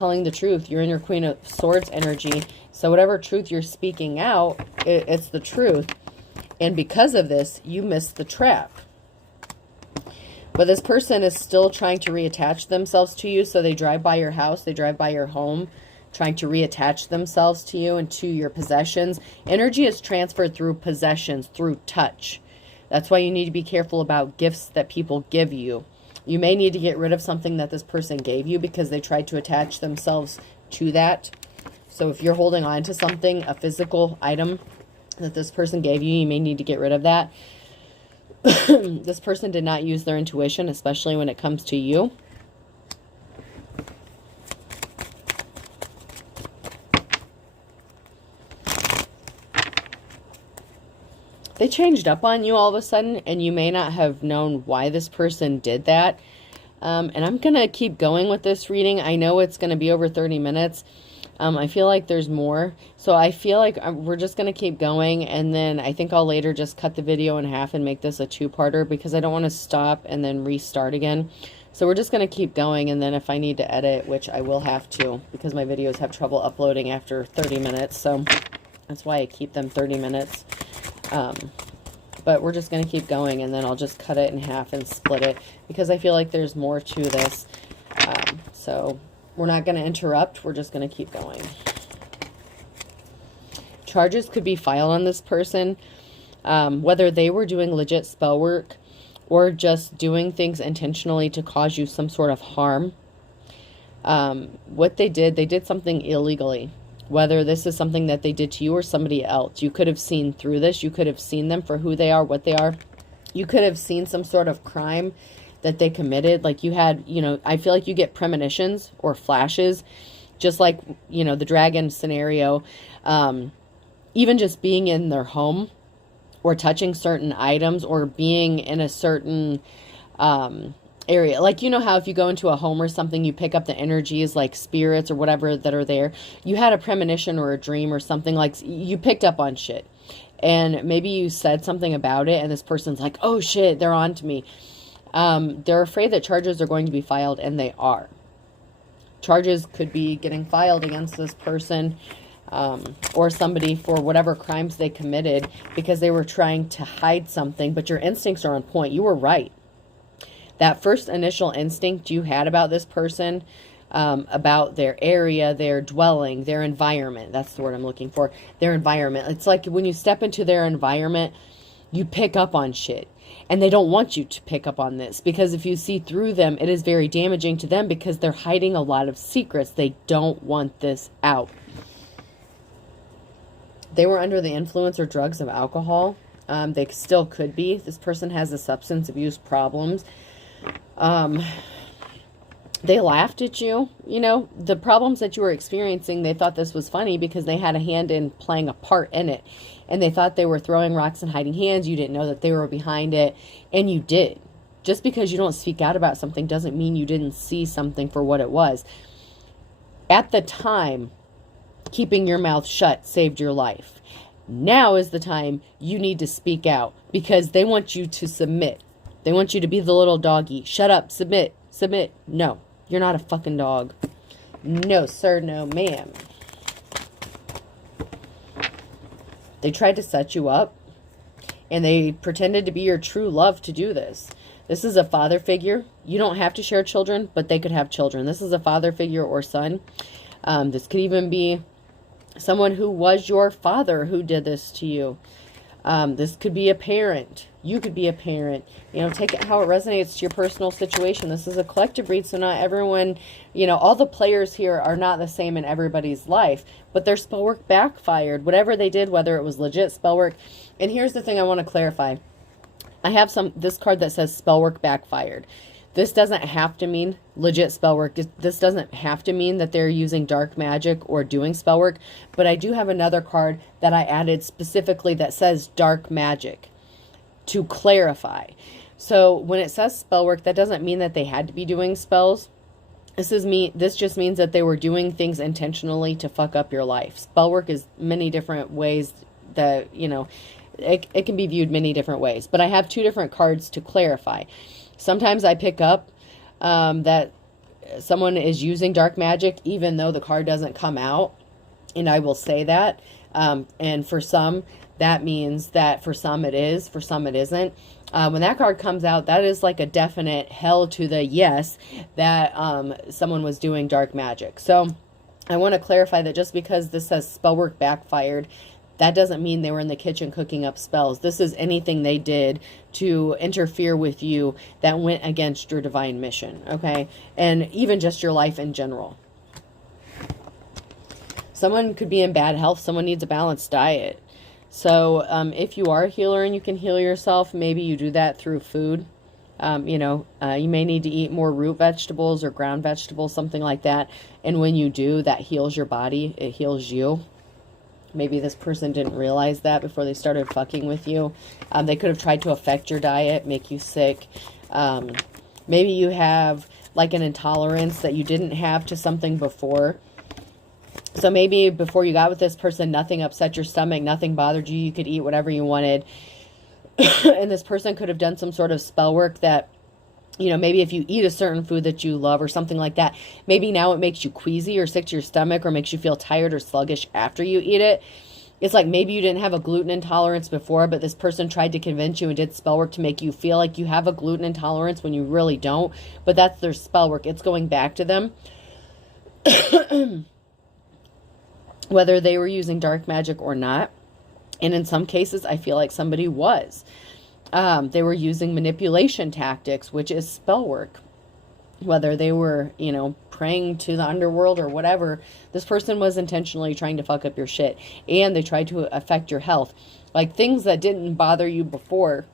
telling the truth. You're in your Queen of Swords energy. So whatever truth you're speaking out, it's the truth. And because of this, you missed the trap. But this person is still trying to reattach themselves to you. So they drive by your house, they drive by your home, trying to reattach themselves to you and to your possessions. Energy is transferred through possessions, through touch. That's why you need to be careful about gifts that people give you. You may need to get rid of something that this person gave you because they tried to attach themselves to that. So if you're holding on to something, a physical item that this person gave you, you may need to get rid of that. This person did not use their intuition, especially when it comes to you. They changed up on you all of a sudden, and you may not have known why this person did that. And I'm going to keep going with this reading. I know it's going to be over 30 minutes. I feel like there's more. So I feel like we're just going to keep going. And then I think I'll later just cut the video in half and make this a two-parter because I don't want to stop and then restart again. So we're just going to keep going. And then if I need to edit, which I will have to because my videos have trouble uploading after 30 minutes. So that's why I keep them 30 minutes. But we're just going to keep going, and then I'll just cut it in half and split it because I feel like there's more to this. So we're not going to interrupt. We're just going to keep going. Charges could be filed on this person, whether they were doing legit spell work or just doing things intentionally to cause you some sort of harm. What they did something illegally. Whether this is something that they did to you or somebody else. You could have seen through this. You could have seen them for who they are, what they are. You could have seen some sort of crime that they committed. Like you had, you know, I feel like you get premonitions or flashes. Just like, you know, the dragon scenario. Even just being in their home or touching certain items or being in a certain area. Like, you know how if you go into a home or something, you pick up the energies like spirits or whatever that are there. You had a premonition or a dream or something, like you picked up on shit. And maybe you said something about it and this person's like, oh shit, they're on to me. They're afraid that charges are going to be filed, and they are. Charges could be getting filed against this person or somebody for whatever crimes they committed because they were trying to hide something, but your instincts are on point. You were right. That first initial instinct you had about this person, about their area, their dwelling, their environment. That's the word I'm looking for. Their environment. It's like when you step into their environment, you pick up on shit. And they don't want you to pick up on this because if you see through them, it is very damaging to them because they're hiding a lot of secrets. They don't want this out. They were under the influence or drugs of alcohol. They still could be. This person has a substance abuse problems. They laughed at you, you know, the problems that you were experiencing. They thought this was funny because they had a hand in playing a part in it, and they thought they were throwing rocks and hiding hands. You didn't know that they were behind it, and you did. Just because you don't speak out about something doesn't mean you didn't see something for what it was. At the time, keeping your mouth shut saved your life. Now is the time you need to speak out because they want you to submit. They want you to be the little doggy. Shut up. Submit. Submit. No. You're not a fucking dog. No, sir. No, ma'am. They tried to set you up. And they pretended to be your true love to do this. This is a father figure. You don't have to share children, but they could have children. This is a father figure or son. This could even be someone who was your father who did this to you. This could be a parent. You could be a parent. You know, take it how it resonates to your personal situation. This is a collective read, so not everyone, you know, all the players here are not the same in everybody's life. But their spell work backfired. Whatever they did, whether it was legit spell work. And here's the thing I want to clarify. I have this card that says spell work backfired. This doesn't have to mean legit spell work. This doesn't have to mean that they're using dark magic or doing spell work. But I do have another card that I added specifically that says dark magic to clarify. So when it says spell work, that doesn't mean that they had to be doing spells. This just means that they were doing things intentionally to fuck up your life. Spell work is many different ways that, you know, it can be viewed many different ways. But I have two different cards to clarify. Sometimes I pick up that someone is using dark magic, even though the card doesn't come out. And I will say that. And for some, that means that for some it is, for some it isn't. When that card comes out, that is like a definite hell to the yes that someone was doing dark magic. So I want to clarify that just because this says spell work backfired, that doesn't mean they were in the kitchen cooking up spells. This is anything they did to interfere with you that went against your divine mission, okay? And even just your life in general. Someone could be in bad health. Someone needs a balanced diet. So if you are a healer and you can heal yourself, maybe you do that through food. You may need to eat more root vegetables or ground vegetables, something like that. And when you do, that heals your body. It heals you. Maybe this person didn't realize that before they started fucking with you. They could have tried to affect your diet, make you sick. Maybe you have like an intolerance that you didn't have to something before. So maybe before you got with this person, nothing upset your stomach, nothing bothered you. You could eat whatever you wanted. And this person could have done some sort of spell work that, you know, maybe if you eat a certain food that you love or something like that, maybe now it makes you queasy or sick to your stomach or makes you feel tired or sluggish after you eat it. It's like maybe you didn't have a gluten intolerance before, but this person tried to convince you and did spell work to make you feel like you have a gluten intolerance when you really don't. But that's their spell work. It's going back to them. Whether they were using dark magic or not. And in some cases, I feel like somebody was. They were using manipulation tactics, which is spell work. Whether they were, you know, praying to the underworld or whatever, this person was intentionally trying to fuck up your shit. And they tried to affect your health. Like things that didn't bother you before,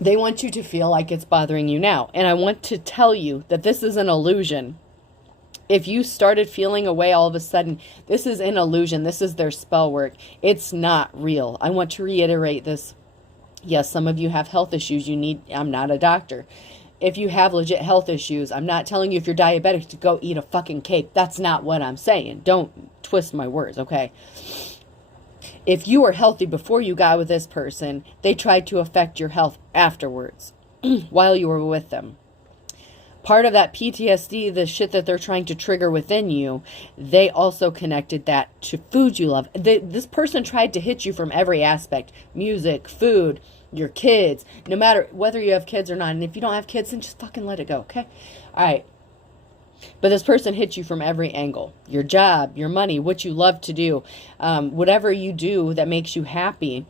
they want you to feel like it's bothering you now. And I want to tell you that this is an illusion. If you started feeling a way all of a sudden, this is an illusion. This is their spell work. It's not real. I want to reiterate this. Yes, some of you have health issues. I'm not a doctor. If you have legit health issues, I'm not telling you if you're diabetic to go eat a fucking cake. That's not what I'm saying. Don't twist my words, okay? If you were healthy before you got with this person, they tried to affect your health afterwards while you were with them. Part of that PTSD, the shit that they're trying to trigger within you, they also connected that to food you love. This person tried to hit you from every aspect. Music, food, your kids, no matter whether you have kids or not. And if you don't have kids, then just fucking let it go, okay? All right. But this person hits you from every angle. Your job, your money, what you love to do, whatever you do that makes you happy.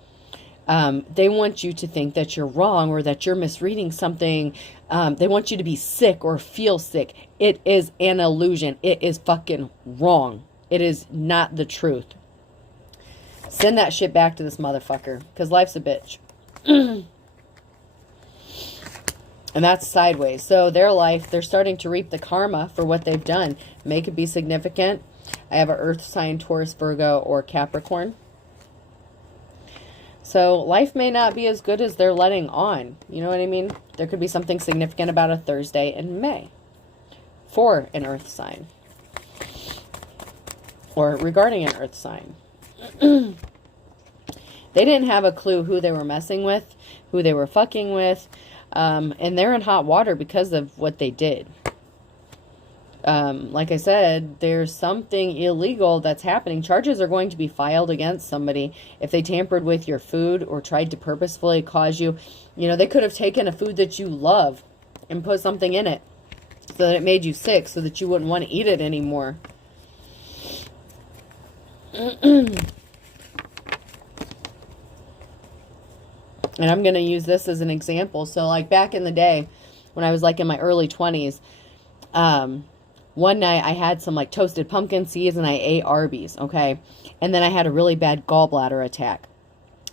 They want you to think that you're wrong or that you're misreading something. They want you to be sick or feel sick. It is an illusion. It is fucking wrong. It is not the truth. Send that shit back to this motherfucker because life's a bitch. And that's sideways. So their life, they're starting to reap the karma for what they've done. May could be significant. I have an earth sign, Taurus, Virgo, or Capricorn. So life may not be as good as they're letting on. You know what I mean? There could be something significant about a Thursday in May for an earth sign. Or regarding an earth sign. They didn't have a clue who they were messing with, who they were fucking with. And they're in hot water because of what they did. Like I said, there's something illegal that's happening. Charges are going to be filed against somebody if they tampered with your food or tried to purposefully cause you. You know, they could have taken a food that you love and put something in it so that it made you sick so that you wouldn't want to eat it anymore. And I'm going to use this as an example. So like back in the day when I was like in my early 20s, one night I had some like toasted pumpkin seeds and I ate Arby's, okay? And then I had a really bad gallbladder attack.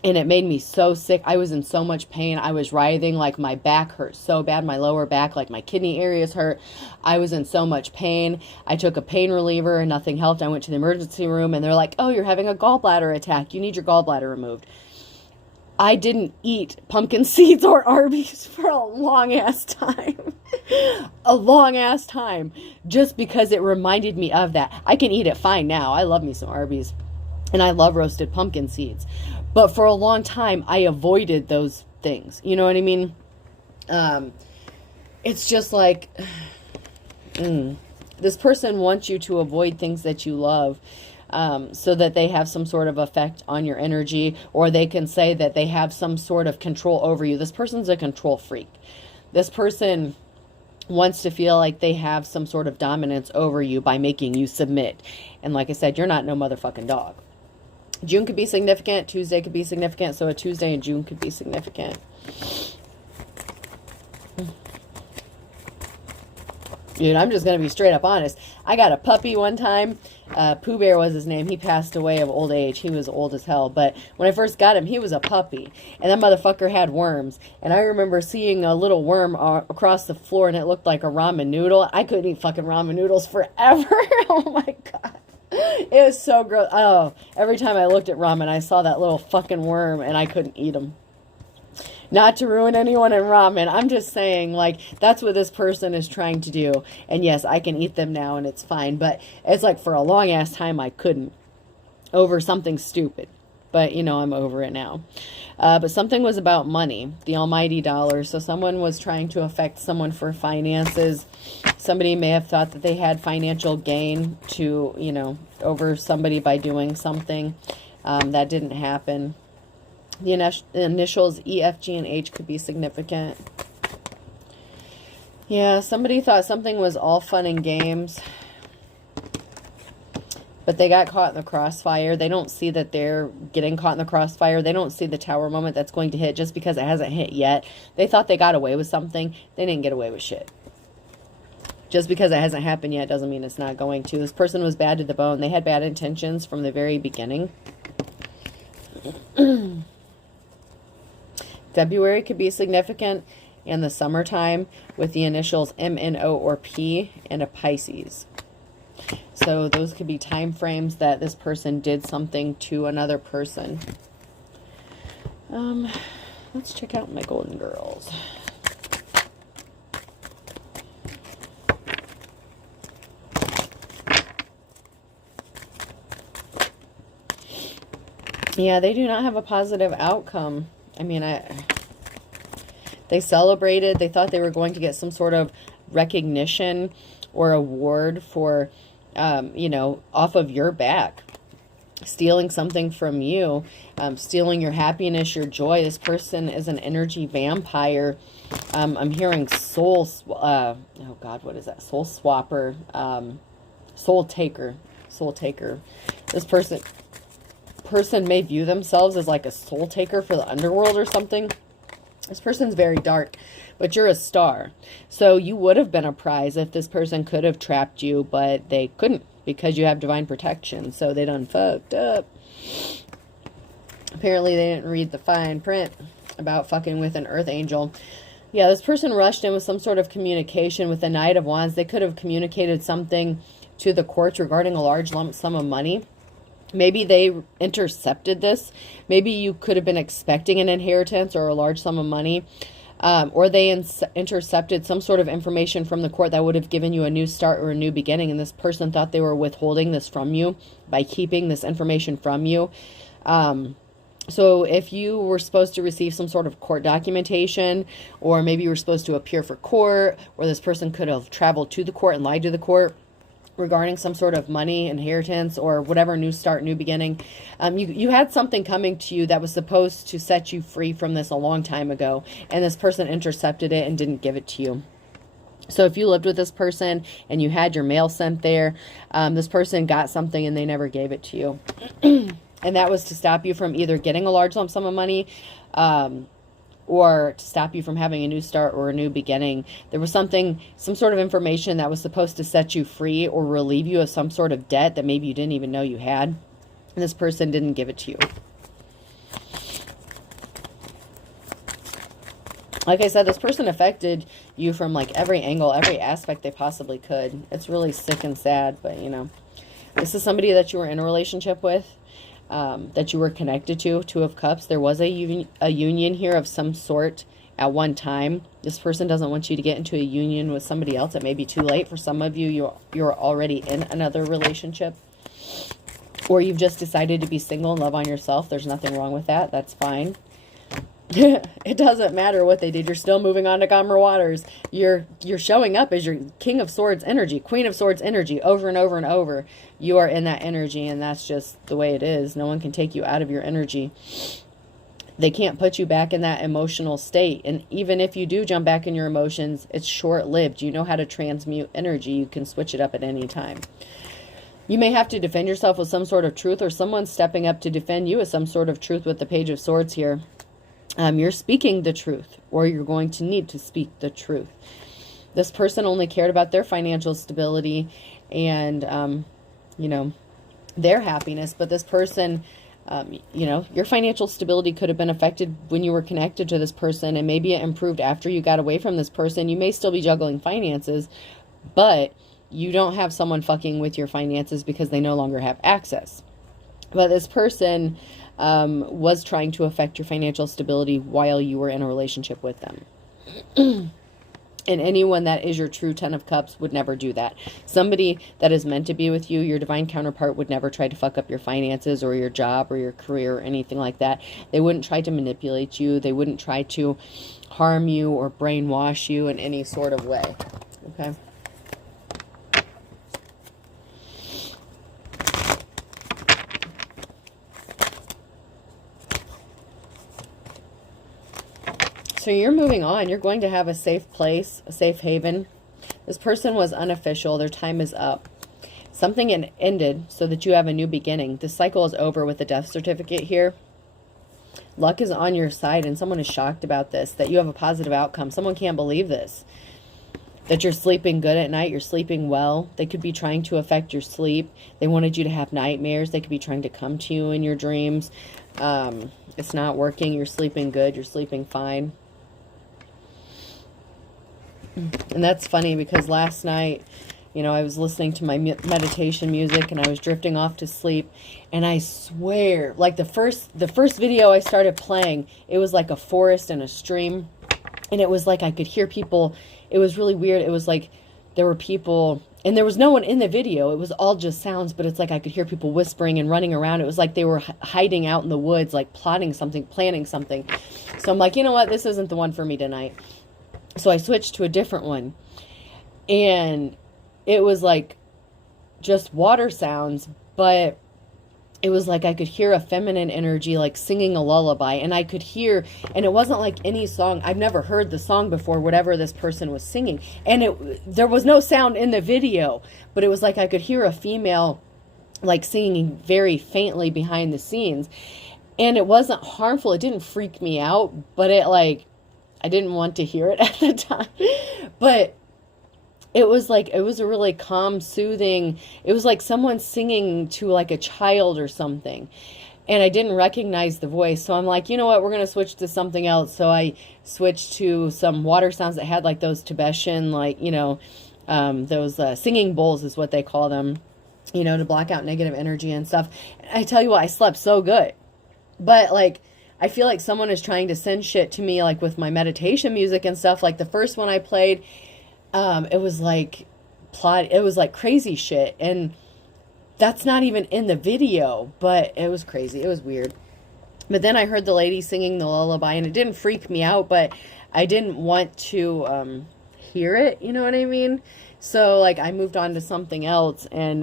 And it made me so sick. I was in so much pain. I was writhing, like my back hurt so bad, my lower back, like my kidney areas hurt. I was in so much pain. I took a pain reliever and nothing helped. I went to the emergency room and they're like, "Oh, you're having a gallbladder attack. You need your gallbladder removed." I didn't eat pumpkin seeds or Arby's for a long-ass time. A long-ass time. Just because it reminded me of that. I can eat it fine now. I love me some Arby's. And I love roasted pumpkin seeds. But for a long time, I avoided those things. You know what I mean? It's just like... This person wants you to avoid things that you love, so that they have some sort of effect on your energy, or they can say that they have some sort of control over you. This person's a control freak. This person wants to feel like they have some sort of dominance over you by making you submit. And like I said, you're not no motherfucking dog. June could be significant. Tuesday could be significant. So a Tuesday in June could be significant. Dude, I'm just going to be straight up honest. I got a puppy one time. Pooh Bear was his name. He passed away of old age. He was old as hell. But when I first got him, he was a puppy. And that motherfucker had worms. And I remember seeing a little worm across the floor, and it looked like a ramen noodle. I couldn't eat fucking ramen noodles forever. Oh my God. It was so gross. Oh, every time I looked at ramen, I saw that little fucking worm, and I couldn't eat them. Not to ruin anyone in ramen. I'm just saying, like, that's what this person is trying to do. And yes, I can eat them now and it's fine. But it's like for a long ass time I couldn't. Over something stupid. But, you know, I'm over it now. But something was about money. The almighty dollar. So someone was trying to affect someone for finances. Somebody may have thought that they had financial gain to, you know, over somebody by doing something. That didn't happen. The initials E, F, G, and H could be significant. Yeah, somebody thought something was all fun and games, but they got caught in the crossfire. They don't see that they're getting caught in the crossfire. They don't see the tower moment that's going to hit just because it hasn't hit yet. They thought they got away with something. They didn't get away with shit. Just because it hasn't happened yet doesn't mean it's not going to. This person was bad to the bone. They had bad intentions from the very beginning. February could be significant, and the summertime with the initials M, N, O, or P, and a Pisces. So those could be time frames that this person did something to another person. Let's check out my golden girls. Yeah, they do not have a positive outcome. I mean, they celebrated. They thought they were going to get some sort of recognition or award for, you know, off of your back. Stealing something from you. Stealing your happiness, your joy. This person is an energy vampire. I'm hearing soul... oh, God, what is that? Soul swapper. Soul taker. Soul taker. This person may view themselves as like a soul taker for the underworld or something. This person's very dark, but you're a star. So you would have been a prize if this person could have trapped you, but they couldn't because you have divine protection. So they done fucked up. Apparently they didn't read the fine print about fucking with an earth angel. Yeah, this person rushed in with some sort of communication with the Knight of Wands. They could have communicated something to the courts regarding a large lump sum of money. Maybe they intercepted this. Maybe you could have been expecting an inheritance or a large sum of money. Or they intercepted some sort of information from the court that would have given you a new start or a new beginning. And this person thought they were withholding this from you by keeping this information from you. So if you were supposed to receive some sort of court documentation, or maybe you were supposed to appear for court, or this person could have traveled to the court and lied to the court regarding some sort of money, inheritance, or whatever, new start, new beginning. You had something coming to you that was supposed to set you free from this a long time ago, and this person intercepted it and didn't give it to you. So if you lived with this person and you had your mail sent there, this person got something and they never gave it to you. And that was to stop you from either getting a large lump sum of money, or to stop you from having a new start or a new beginning. There was some sort of information that was supposed to set you free or relieve you of some sort of debt that maybe you didn't even know you had. And this person didn't give it to you. Like I said, this person affected you from like every angle, every aspect they possibly could. It's really sick and sad, but you know, this is somebody that you were in a relationship with. That you were connected to. Two of Cups. There was a union here of some sort at one time. This person doesn't want you to get into a union with somebody else. It may be too late for some of you. You're already in another relationship, or you've just decided to be single and love on yourself. There's nothing wrong with that. That's fine. It doesn't matter what they did. You're still moving on to calmer waters. You're showing up as your King of Swords energy, Queen of Swords energy, over and over and over. You are in that energy, and that's just the way it is. No one can take you out of your energy. They can't put you back in that emotional state. And even if you do jump back in your emotions, it's short-lived. You know how to transmute energy. You can switch it up at any time. You may have to defend yourself with some sort of truth, or someone's stepping up to defend you with some sort of truth with the Page of Swords here. You're speaking the truth, or you're going to need to speak the truth. This person only cared about their financial stability and, you know, their happiness. But this person, you know, your financial stability could have been affected when you were connected to this person, and maybe it improved after you got away from this person. You may still be juggling finances, but you don't have someone fucking with your finances because they no longer have access. But this person was trying to affect your financial stability while you were in a relationship with them. And anyone that is your true 10 of Cups would never do that. Somebody that is meant to be with you, your divine counterpart, would never try to fuck up your finances or your job or your career or anything like that. They wouldn't try to manipulate you. They wouldn't try to harm you or brainwash you in any sort of way. Okay? So you're moving on. You're going to have a safe place, a safe haven. This person was unofficial. Their time is up. Something ended so that you have a new beginning. This cycle is over with the death certificate here. Luck is on your side, and someone is shocked about this, that you have a positive outcome. Someone can't believe this, that you're sleeping good at night. You're sleeping well. They could be trying to affect your sleep. They wanted you to have nightmares. They could be trying to come to you in your dreams. It's not working. You're sleeping good. You're sleeping fine. And that's funny because last night, you know, I was listening to my meditation music and I was drifting off to sleep. And I swear, like the first video I started playing, it was like a forest and a stream. And it was like I could hear people. It was really weird. It was like there were people, and there was no one in the video. It was all just sounds, but it's like I could hear people whispering and running around. It was like they were hiding out in the woods, like plotting something, planning something. So I'm like, you know what? This isn't the one for me tonight. So I switched to a different one, and it was like just water sounds, but it was like I could hear a feminine energy, like singing a lullaby, and I could hear, and it wasn't like any song. I've never heard the song before, whatever this person was singing, and there was no sound in the video, but it was like I could hear a female like singing very faintly behind the scenes, and it wasn't harmful. It didn't freak me out, but it like, I didn't want to hear it at the time, but it was like, it was a really calm, soothing, it was like someone singing to like a child or something, and I didn't recognize the voice. So I'm like, you know what, we're going to switch to something else. So I switched to some water sounds that had like those Tibetan, like, you know, those singing bowls is what they call them, you know, to block out negative energy and stuff. I tell you what, I slept so good, but like, I feel like someone is trying to send shit to me, like with my meditation music and stuff. Like the first one I played, it was like it was like crazy shit. And that's not even in the video, but it was crazy. It was weird. But then I heard the lady singing the lullaby, and it didn't freak me out, but I didn't want to hear it. You know what I mean? So like I moved on to something else, and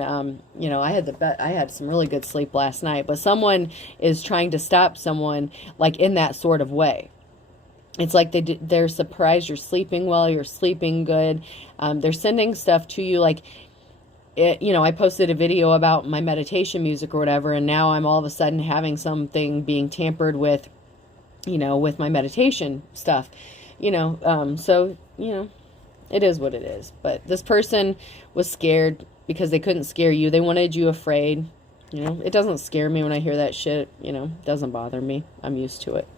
you know, I had some really good sleep last night. But someone is trying to stop someone like in that sort of way. It's like they're surprised you're sleeping well, you're sleeping good. They're sending stuff to you like, you know, I posted a video about my meditation music or whatever, and now I'm all of a sudden having something being tampered with, you know, with my meditation stuff, you know. So, you know, it is what it is. But this person was scared because they couldn't scare you. They wanted you afraid. You know, it doesn't scare me when I hear that shit. You know, it doesn't bother me. I'm used to it.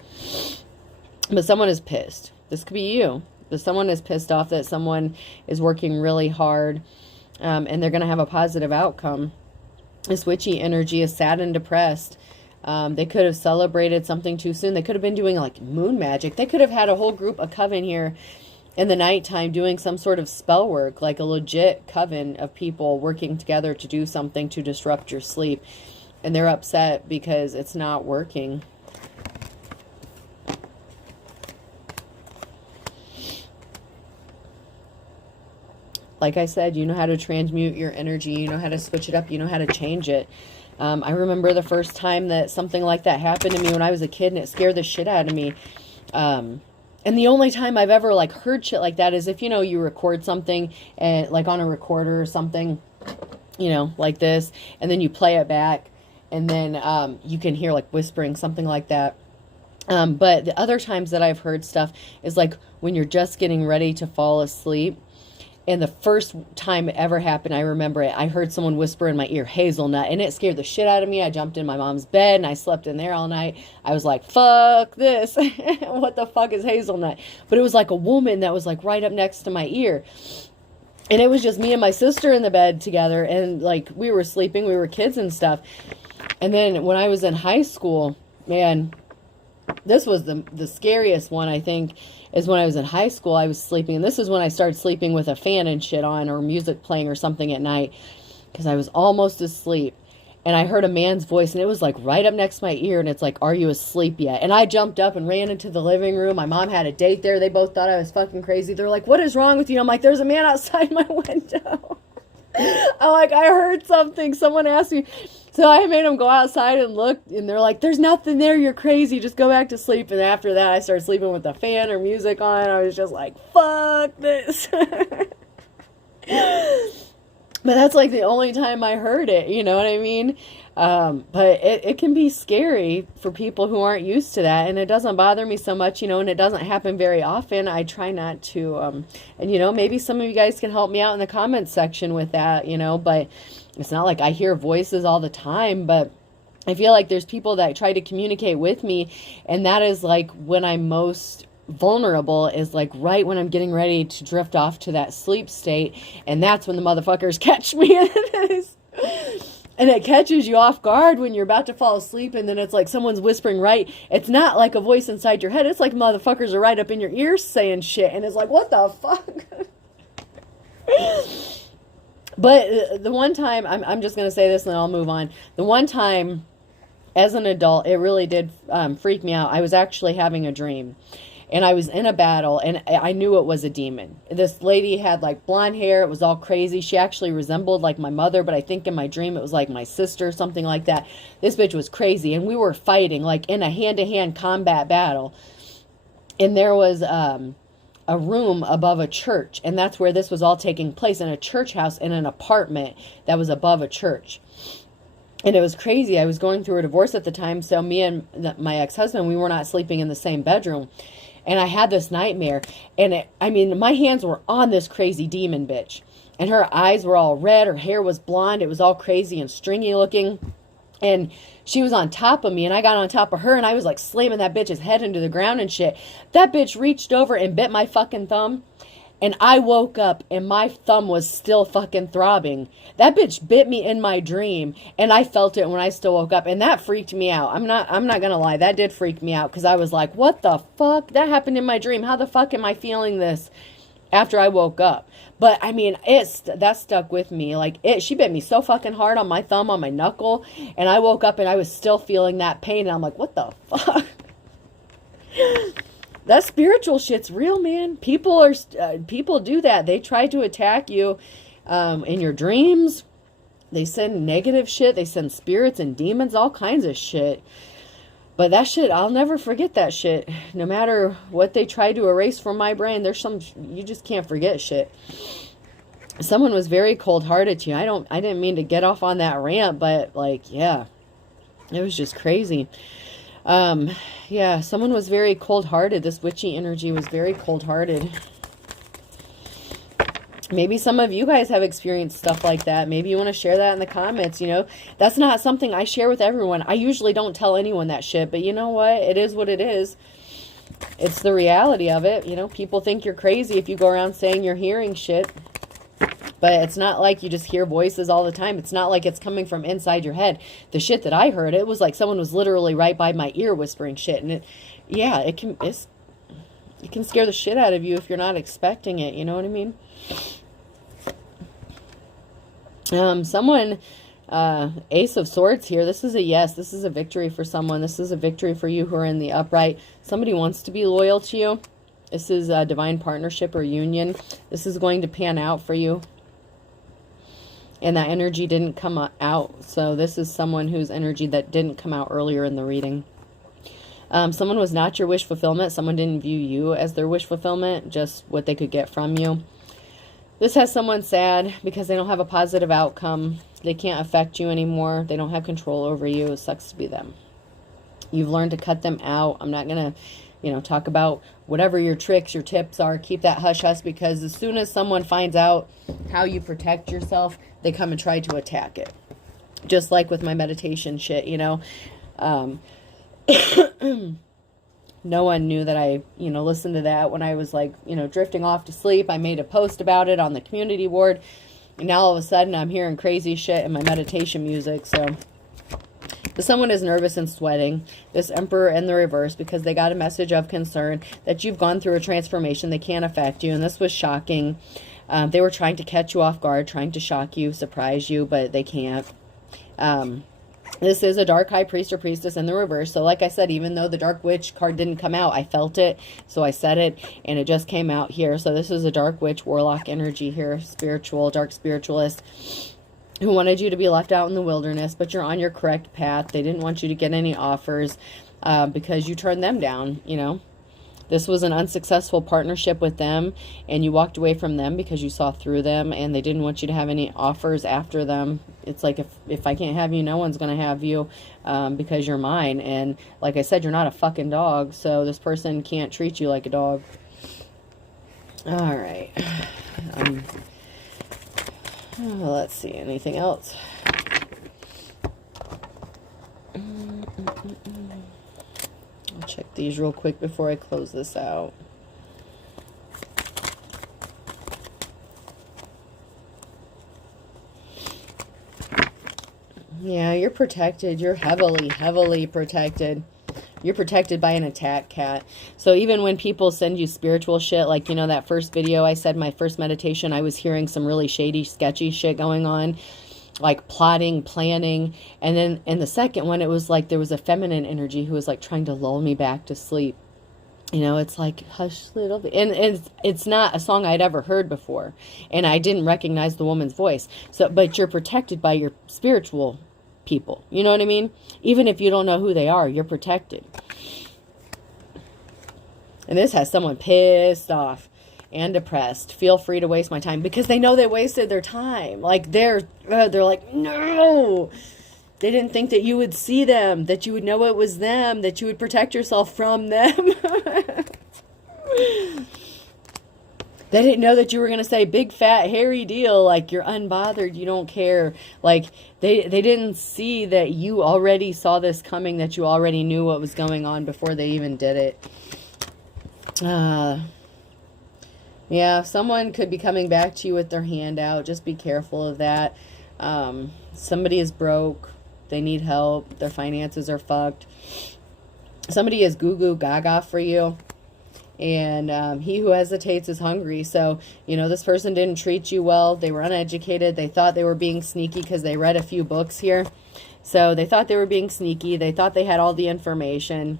But someone is pissed. This could be you. But someone is pissed off that someone is working really hard, and they're going to have a positive outcome. This witchy energy is sad and depressed. They could have celebrated something too soon. They could have been doing like moon magic. They could have had a whole group of Coven here in the nighttime doing some sort of spell work, like a legit coven of people working together to do something to disrupt your sleep. And they're upset because it's not working. like I said, you know how to transmute your energy. You know how to switch it up. You know how to change it. I remember the first time that something like that happened to me when I was a kid, and it scared the shit out of me. And the only time I've ever, like, heard shit like that is if, you know, you record something, and like on a recorder or something, you know, like this, and then you play it back, and then you can hear, like, whispering, something like that. But the other times that I've heard stuff is, like, when you're just getting ready to fall asleep. And the first time it ever happened, I remember it, I heard someone whisper in my ear, hazelnut, and it scared the shit out of me. I jumped in my mom's bed, and I slept in there all night. I was like, fuck this. What the fuck is hazelnut? But it was like a woman that was, like, right up next to my ear. And it was just me and my sister in the bed together, and, like, we were sleeping, we were kids and stuff. And then when I was in high school, man, this was the scariest one, I think, is when I was in high school. I was sleeping, and this is when I started sleeping with a fan and shit on, or music playing or something at night, because I was almost asleep. And I heard a man's voice, and it was, like, right up next to my ear, and it's like, are you asleep yet? And I jumped up and ran into the living room. My mom had a date there. They both thought I was fucking crazy. They're like, what is wrong with you? I'm like, there's a man outside my window. I'm like, I heard something. Someone asked me. So I made them go outside and look, and they're like, there's nothing there. You're crazy. Just go back to sleep. And after that, I started sleeping with the fan or music on. I was just like, fuck this. But that's, like, the only time I heard it, you know what I mean? But it can be scary for people who aren't used to that, and it doesn't bother me so much, you know, and it doesn't happen very often. I try not to, and, you know, maybe some of you guys can help me out in the comments section with that, you know, but it's not like I hear voices all the time, but I feel like there's people that try to communicate with me, and that is, like, when I'm most vulnerable, is, like, right when I'm getting ready to drift off to that sleep state, and that's when the motherfuckers catch me. And it catches you off guard when you're about to fall asleep, and then it's like someone's whispering right. It's not like a voice inside your head. It's like motherfuckers are right up in your ears saying shit, and it's like, what the fuck? But the one time, I'm just going to say this and then I'll move on. The one time, as an adult, it really did freak me out. I was actually having a dream. And I was in a battle, and I knew it was a demon. This lady had, like, blonde hair. It was all crazy. She actually resembled, like, my mother, but I think in my dream it was, like, my sister, something like that. This bitch was crazy, and we were fighting, like, in a hand-to-hand combat battle. And there was a room above a church, and that's where this was all taking place, in a church house, in an apartment that was above a church. And it was crazy. I was going through a divorce at the time, so me and my ex-husband, we were not sleeping in the same bedroom. And I had this nightmare, and I mean, my hands were on this crazy demon bitch, and her eyes were all red, her hair was blonde, it was all crazy and stringy looking, and she was on top of me, and I got on top of her, and I was, like, slamming that bitch's head into the ground and shit. That bitch reached over and bit my fucking thumb, and I woke up, and my thumb was still fucking throbbing. That bitch bit me in my dream, and I felt it when I still woke up, and that freaked me out. I'm not gonna lie, that did freak me out, because I was like, what the fuck? That happened in my dream. How the fuck am I feeling this after I woke up? But, I mean, that stuck with me. Like, she bit me so fucking hard on my thumb, on my knuckle, and I woke up, and I was still feeling that pain, and I'm like, what the fuck? That spiritual shit's real, man. People do that. They try to attack you in your dreams. They send negative shit. They send spirits and demons, all kinds of shit. But that shit, I'll never forget that shit. No matter what they try to erase from my brain, you just can't forget shit. Someone was very cold-hearted to you. I didn't mean to get off on that rant, but, like, yeah. It was just crazy. Yeah, someone was very cold-hearted. This witchy energy was very cold-hearted. Maybe some of you guys have experienced stuff like that. Maybe you want to share that in the comments, you know. That's not something I share with everyone. I usually don't tell anyone that shit, but you know what? It is what it is. It's the reality of it. You know, people think you're crazy if you go around saying you're hearing shit. But it's not like you just hear voices all the time. It's not like it's coming from inside your head. The shit that I heard, it was like someone was literally right by my ear whispering shit. And it can scare the shit out of you if you're not expecting it. You know what I mean? Someone, Ace of Swords here. This is a yes. This is a victory for someone. This is a victory for you who are in the upright. Somebody wants to be loyal to you. This is a divine partnership or union. This is going to pan out for you. And that energy didn't come out. So this is someone whose energy that didn't come out earlier in the reading. Someone was not your wish fulfillment. Someone didn't view you as their wish fulfillment, just what they could get from you. This has someone sad because they don't have a positive outcome. They can't affect you anymore. They don't have control over you. It sucks to be them. You've learned to cut them out. I'm not going to, you know, talk about whatever your tricks, your tips are. Keep that hush-hush, because as soon as someone finds out how you protect yourself, they come and try to attack it. Just like with my meditation shit, you know. No one knew that I, you know, listened to that when I was like, you know, drifting off to sleep. I made a post about it on the community board. And now all of a sudden I'm hearing crazy shit in my meditation music. So someone is nervous and sweating. This Emperor in the reverse, because they got a message of concern that you've gone through a transformation. They can't affect you. And this was shocking. They were trying to catch you off guard, trying to shock you, surprise you, but they can't. This is a Dark High Priest or Priestess in the reverse. So like I said, even though the Dark Witch card didn't come out, I felt it. So I said it, and it just came out here. So this is a Dark Witch, Warlock energy here. Spiritual, Dark Spiritualist, who wanted you to be left out in the wilderness. But you're on your correct path. They didn't want you to get any offers because you turned them down, you know. This was an unsuccessful partnership with them, and you walked away from them because you saw through them, and they didn't want you to have any offers after them. It's like, if I can't have you, no one's going to have you because you're mine. And like I said, you're not a fucking dog, so this person can't treat you like a dog. All right. Let's see. Anything else? I'll check these real quick before I close this out. Yeah, you're protected. You're heavily, heavily protected. You're protected by an attack cat. So even when people send you spiritual shit, like, you know, that first video I said, my first meditation, I was hearing some really shady, sketchy shit going on. Like plotting, planning, and then in the second one, it was like there was a feminine energy who was like trying to lull me back to sleep. You know, it's like, hush little bit. And it's not a song I'd ever heard before, and I didn't recognize the woman's voice. So, but you're protected by your spiritual people. You know what I mean? Even if you don't know who they are, you're protected. And this has someone pissed off and depressed. Feel free to waste my time, because they know they wasted their time. Like they're like, no, they didn't think that you would see them, that you would know it was them, that you would protect yourself from them. They didn't know that you were going to say big fat hairy deal, like you're unbothered, you don't care. Like they didn't see that you already saw this coming, that you already knew what was going on before they even did it. Yeah, someone could be coming back to you with their hand out. Just be careful of that. Somebody is broke. They need help. Their finances are fucked. Somebody is goo-goo gaga for you. And he who hesitates is hungry. So, you know, this person didn't treat you well. They were uneducated. They thought they were being sneaky because they read a few books here. So they thought they were being sneaky. They thought they had all the information.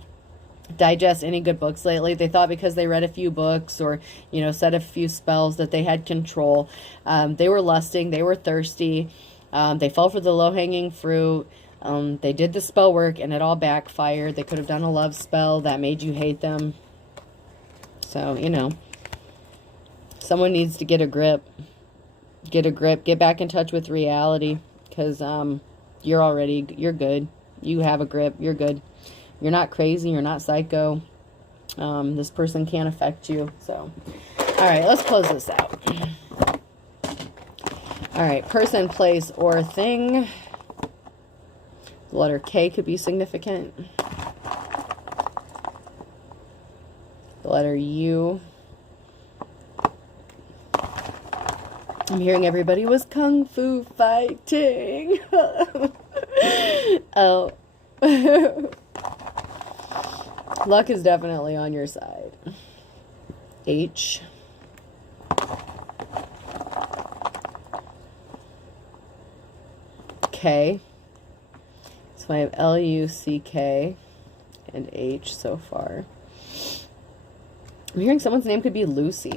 Digest any good books lately. They thought because they read a few books or, you know, said a few spells that they had control. They were lusting. They were thirsty. They fell for the low-hanging fruit. They did the spell work and it all backfired. They could have done a love spell that made you hate them. So, you know, someone needs to get a grip. Get a grip. Get back in touch with reality, because you're good. You have a grip. You're good. You're not crazy. You're not psycho. This person can't affect you. So, all right, let's close this out. All right, person, place, or thing. The letter K could be significant. The letter U. I'm hearing everybody was kung fu fighting. Oh. Luck is definitely on your side. H. K. So I have L-U-C-K and H so far. I'm hearing someone's name could be Lucy.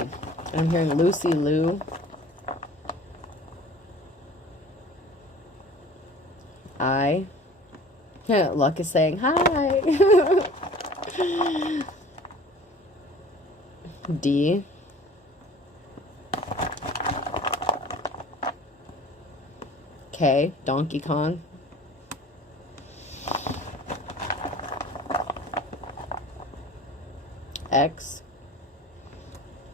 I'm hearing Lucy Lou. I. Luck is saying hi. D. K. Donkey Kong. X.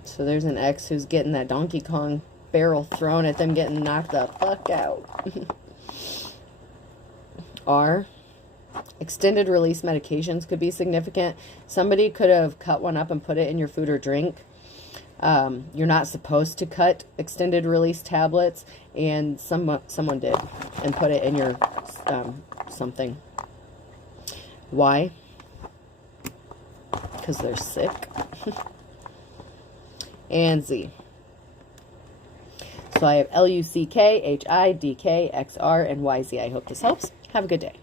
So there's an X who's getting that Donkey Kong barrel thrown at them, getting knocked the fuck out. R. Extended release medications could be significant. Somebody could have cut one up and put it in your food or drink. You're not supposed to cut extended release tablets, and someone did and put it in your something. Why? Because they're sick. And Z. So I have LUCK, HI, DK, XR, and YZ. I hope this helps. Have a good day.